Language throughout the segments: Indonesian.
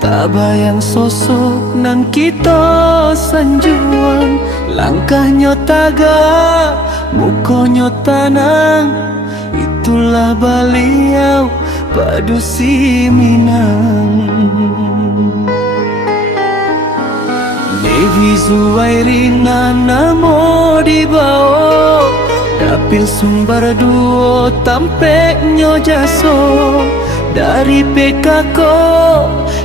Tak bayang sosok nan kita sanjuang. Langkahnya tagak, mukonyo tanang. Itulah beliau padusi Minang. Dewi Zuwairina namo dibawa, dapil sumber duo tampeknya jaso. Dari PKK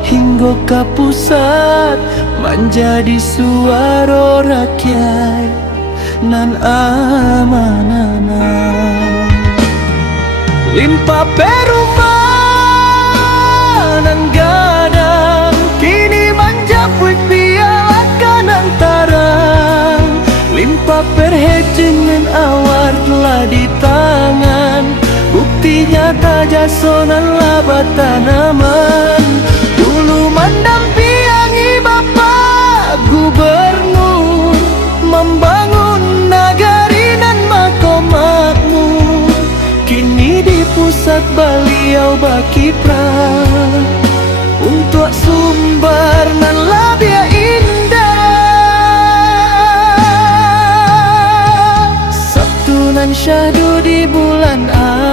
hingga ke pusat, menjadi suara rakyat nan amanana. Limpah perumah nan gadang, kini menjapui pialakan antarang. Limpah perhejingan awar telah di tangan, bukti nyata jasonan laba tanaman. Dulu mendampingi Bapak Gubernur, membangun nagari dan makomakmur. Kini di pusat beliau berkiprah untuk sumber nan lebih indah. Sabtu nan syahdu di bulan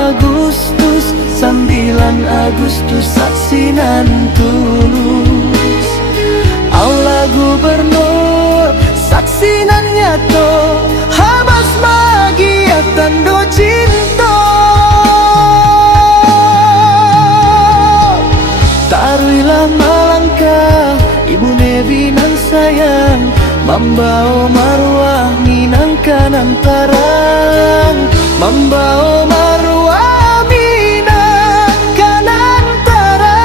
Agustus, 9 Agustus saksinan tulus. Allah Gubernur saksinan nyato, habas magia tando cinta. Taruilah melangkah Ibu Nevi nan sayang, membawa marwah Minang kanan tarang, membawa marwah Minang kanan tarang.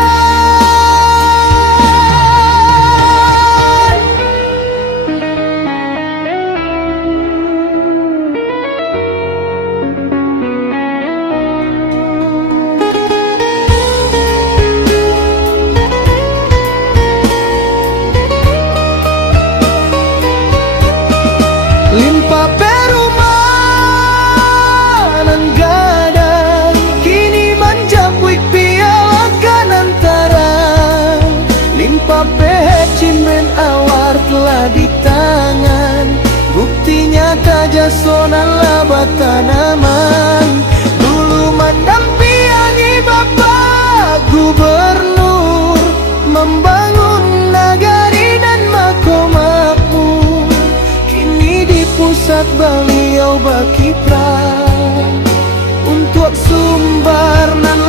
Limpah perumah nan gadang, kini menjapui pialakan antarang. Limpah pecimen awar telah di tangan, bukti nyata jasonan laba tanaman. Dulu mendampingi Bapak Gubernur, membangun nagari dan makomakmur. Pusat beliau berkiprah untuk sumber nan